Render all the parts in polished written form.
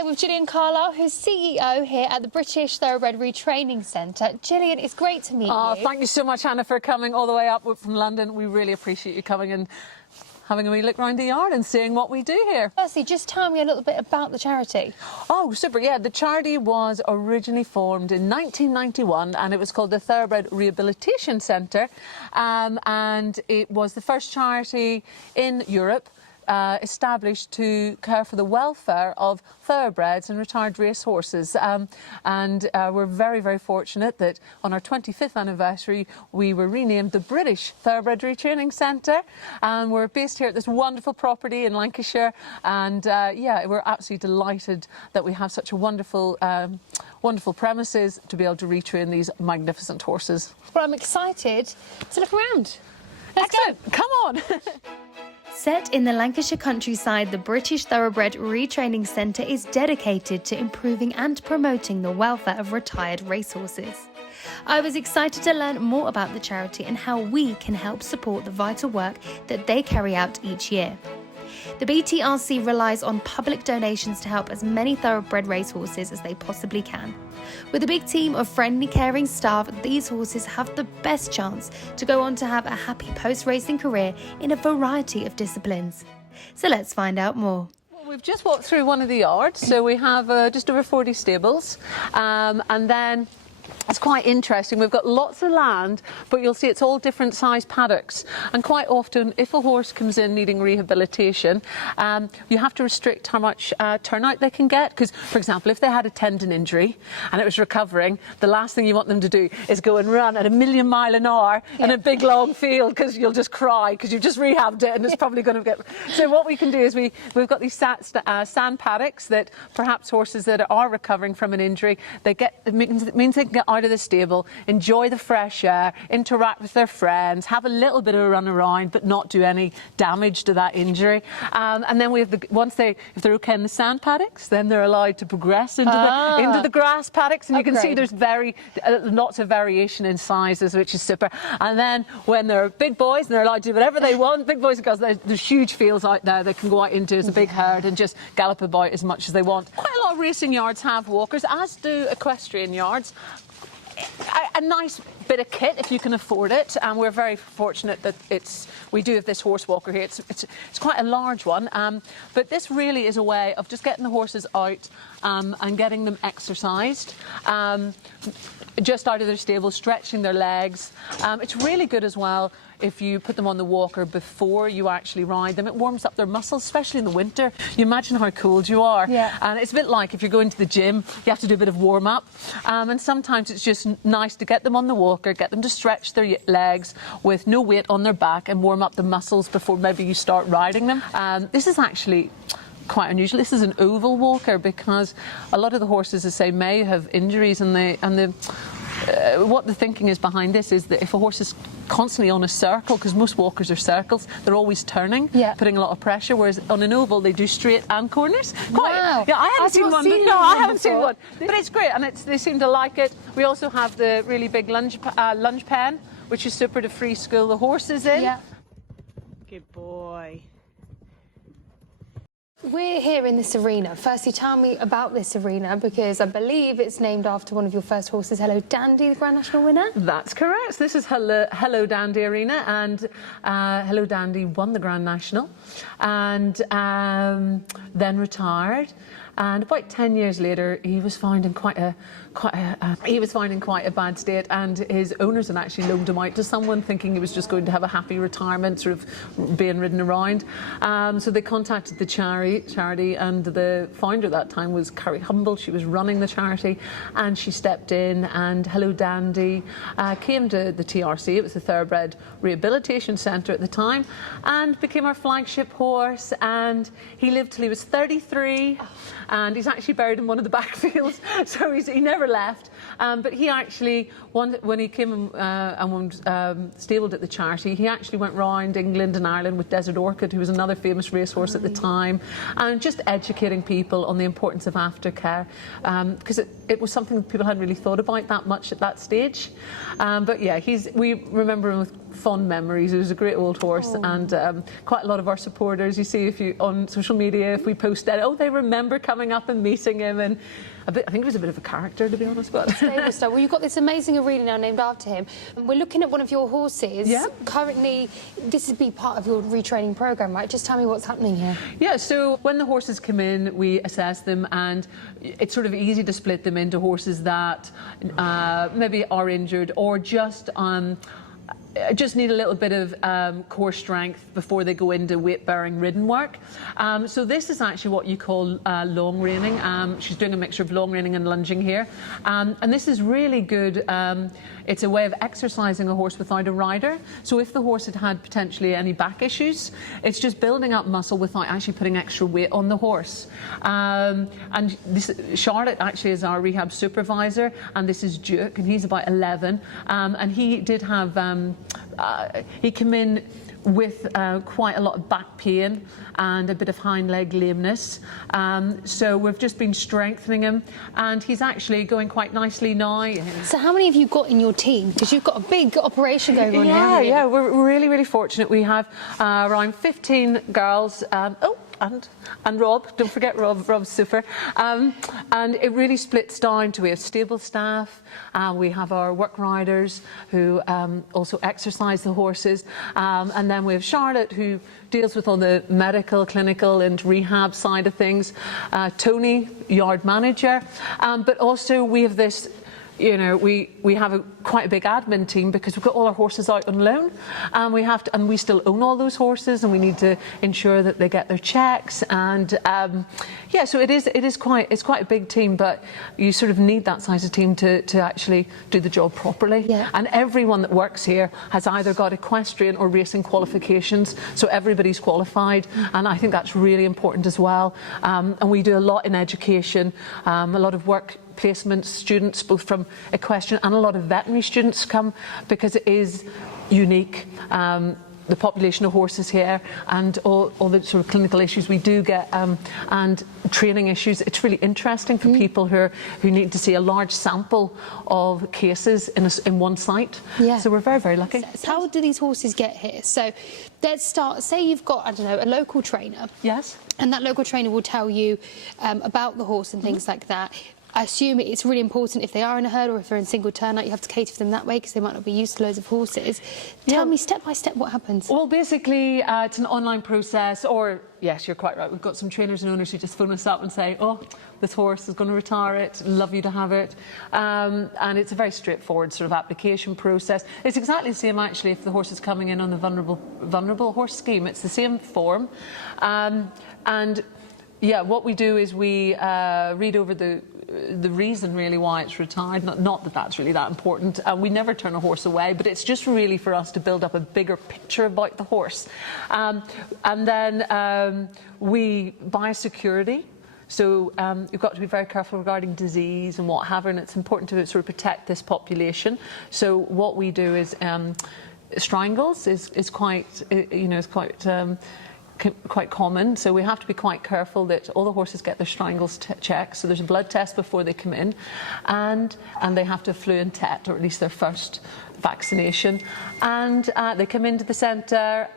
here with Gillian Carlisle, who's CEO here at the British Thoroughbred Retraining Centre. Gillian, it's great to meet you. Thank you so much, Hannah, for coming all the way up from London. We really appreciate you coming and having a wee look round the yard and seeing what we do here. Firstly, just tell me a little bit about the charity. Oh, super, yeah. The charity was originally formed in 1991 and it was called the Thoroughbred Rehabilitation Centre, and it was the first charity in Europe established to care for the welfare of thoroughbreds and retired racehorses. We're very, very fortunate that on our 25th anniversary we were renamed the British Thoroughbred Retraining Centre, and we're based here at this wonderful property in Lancashire, and yeah, we're absolutely delighted that we have such a wonderful wonderful premises to be able to retrain these magnificent horses. Well, I'm excited to look around. Let's go. Come on. Set in the Lancashire countryside, the British Thoroughbred Retraining Centre is dedicated to improving and promoting the welfare of retired racehorses. I was excited to learn more about the charity and how we can help support the vital work that they carry out each year. The BTRC relies on public donations to help as many thoroughbred racehorses as they possibly can. With a big team of friendly, caring staff, these horses have the best chance to go on to have a happy post-racing career in a variety of disciplines. So let's find out more. Well, we've just walked through one of the yards, so we have just over 40 stables, and then it's quite interesting. We've got lots of land, but you'll see it's all different size paddocks. And quite often, if a horse comes in needing rehabilitation, you have to restrict how much turnout they can get. Because, for example, if they had a tendon injury and it was recovering, the last thing you want them to do is go and run at 1,000,000 miles an hour in a big long field, because you'll just cry because you've just rehabbed it and it's probably going to get... So what we can do is we've got these sand paddocks that perhaps horses that are recovering from an injury, it means they can get out of the stable, enjoy the fresh air, interact with their friends, have a little bit of a run around, but not do any damage to that injury. And then we have if they're okay in the sand paddocks, then they're allowed to progress into the grass paddocks, and you can see there's lots of variation in sizes, which is super. And then when they're big boys and they're allowed to do whatever they want, big boys and girls, there's huge fields out there they can go out into as a big herd and just gallop about as much as they want. Quite a lot of racing yards have walkers, as do equestrian yards. A nice bit of kit if you can afford it, and we're very fortunate that we do have this horse walker here. It's quite a large one, but this really is a way of just getting the horses out and getting them exercised, just out of their stable, stretching their legs. It's really good as well if you put them on the walker before you actually ride them. It warms up their muscles, especially in the winter. You imagine how cold you are. Yeah. And it's a bit like if you're going to the gym, you have to do a bit of warm-up. And sometimes it's just nice to get them on the walker, get them to stretch their legs with no weight on their back and warm up the muscles before maybe you start riding them. This is actually quite unusual. This is an oval walker because a lot of the horses, as I say, may have injuries, and what the thinking is behind this is that if a horse is constantly on a circle, because most walkers are circles, they're always turning, putting a lot of pressure, whereas on an oval they do straight and corners. Wow. Yeah, I haven't seen one. No, I haven't seen one. But it's great, and they seem to like it. We also have the really big lunge pen, which is super to free school the horses in. Yeah. Good boy. We're here in this arena. Firstly, tell me about this arena, because I believe it's named after one of your first horses, Hallo Dandy, the Grand National winner. That's correct. This is Hallo Dandy Arena, and Hallo Dandy won the Grand National and then retired. And about 10 years later, he was found in quite a bad state, and his owners had actually loaned him out to someone, thinking he was just going to have a happy retirement, sort of being ridden around. So they contacted the charity, and the founder at that time was Carrie Humble. She was running the charity, and she stepped in, and Hallo Dandy came to the TRC. It was the Thoroughbred Rehabilitation Centre at the time, and became our flagship horse. And he lived till he was 33. And he's actually buried in one of the backfields, so he never left. But he actually, when he came and was stabled at the charity, he actually went round England and Ireland with Desert Orchid, who was another famous racehorse at the time, and just educating people on the importance of aftercare, because it was something that people hadn't really thought about that much at that stage. But yeah, we remember him with fond memories. He was a great old horse, and quite a lot of our supporters, you see if you on social media, if we post that, oh, they remember coming up and meeting him, and I think he was a bit of a character, to be honest. But well, you've got this amazing arena now named after him. We're looking at one of your horses. Yeah. Currently, this would be part of your retraining program, right? Just tell me what's happening here. Yeah, so when the horses come in, we assess them, and it's sort of easy to split them into horses that maybe are injured or just need a little bit of core strength before they go into weight-bearing ridden work. So this is actually what you call long reining. She's doing a mixture of long reining and lunging here. And this is really good. It's a way of exercising a horse without a rider. So if the horse had potentially any back issues, it's just building up muscle without actually putting extra weight on the horse. And Charlotte actually is our rehab supervisor, and this is Duke, and he's about 11. And he did have he came in with quite a lot of back pain and a bit of hind leg lameness. So we've just been strengthening him, and he's actually going quite nicely now. So how many have you got in your team? Because you've got a big operation going on here. Yeah, we're really, really fortunate. We have around 15 girls. And Rob, don't forget Rob, Rob's super. And it really splits down to, we have stable staff, we have our work riders who also exercise the horses, and then we have Charlotte, who deals with all the medical, clinical and rehab side of things, Tony, yard manager, but also we have this, you know, we have quite a big admin team because we've got all our horses out on loan, and we still own all those horses, and we need to ensure that they get their checks, and yeah, so it's quite a big team, but you sort of need that size of team to actually do the job properly. Yeah. And everyone that works here has either got equestrian or racing qualifications, so everybody's qualified, and I think that's really important as well. And we do a lot in education, a lot of work placement students, both from equestrian and a lot of veterinary students come because it is unique. The population of horses here and all the sort of clinical issues we do get, and training issues. It's really interesting for people who need to see a large sample of cases in one site. Yeah. So we're very, very lucky. So how do these horses get here? So let's start, say you've got, I don't know, a local trainer. Yes. And that local trainer will tell you about the horse and things like that. I assume it's really important if they are in a herd or if they're in single turnout, you have to cater for them that way because they might not be used to loads of horses. Tell me step by step what happens. Well, basically, it's an online process, or yes, you're quite right. We've got some trainers and owners who just phone us up and say, oh, this horse is going to retire it, love you to have it. And it's a very straightforward sort of application process. It's exactly the same, actually, if the horse is coming in on the vulnerable horse scheme. It's the same form. And yeah, what we do is we read over the reason really why it's retired, not that that's really that important. We never turn a horse away, but it's just really for us to build up a bigger picture about the horse. And then we buy security. So you've got to be very careful regarding disease and what have you, and it's important to sort of protect this population. So what we do is strangles is quite, you know, quite common, so we have to be quite careful that all the horses get their strangles checked. So there's a blood test before they come in, and they have to flu and tet, or at least their first vaccination, and they come into the centre.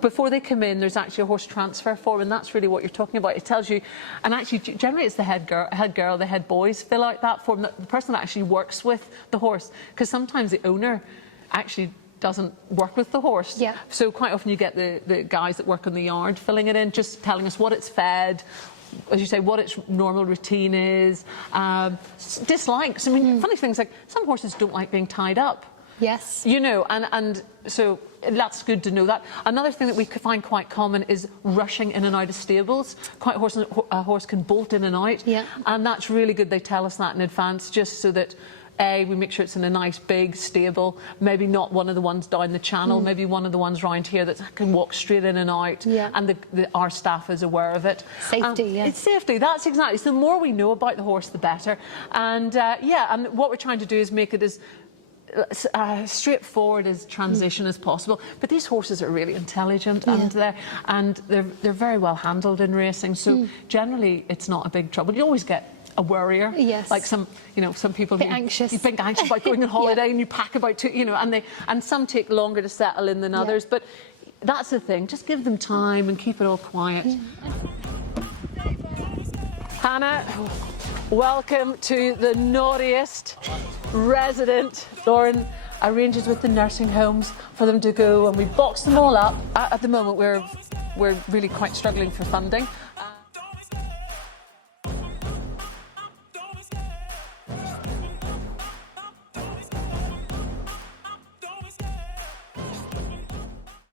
Before they come in, there's actually a horse transfer form, and that's really what you're talking about. It tells you, and actually generally it's the head girl, the head boys fill out that form, the person that actually works with the horse, because sometimes the owner actually doesn't work with the horse. Yeah. So quite often you get the guys that work on the yard filling it in, just telling us what it's fed, as you say, what its normal routine is, dislikes. I mean, funny things like some horses don't like being tied up. Yes. You know, and so that's good to know that. Another thing that we find quite common is rushing in and out of stables. A horse can bolt in and out. Yeah. And that's really good they tell us that in advance, just so that we make sure it's in a nice big stable, maybe not one of the ones down the channel, maybe one of the ones round here that can walk straight in and out, and our staff is aware of it. Safety, yeah. It's safety, that's exactly. So the more we know about the horse, the better. And and what we're trying to do is make it as straightforward as transition as possible. But these horses are really intelligent, and they're very well handled in racing. So generally, it's not a big trouble. You always get a worrier, like some people Bit anxious. you think anxious about going on holiday, and you pack about two, and some take longer to settle in than others. But that's the thing. Just give them time and keep it all quiet. Hannah, welcome to the naughtiest resident. Lauren arranges with the nursing homes for them to go, and we box them all up. At the moment, we're really quite struggling for funding,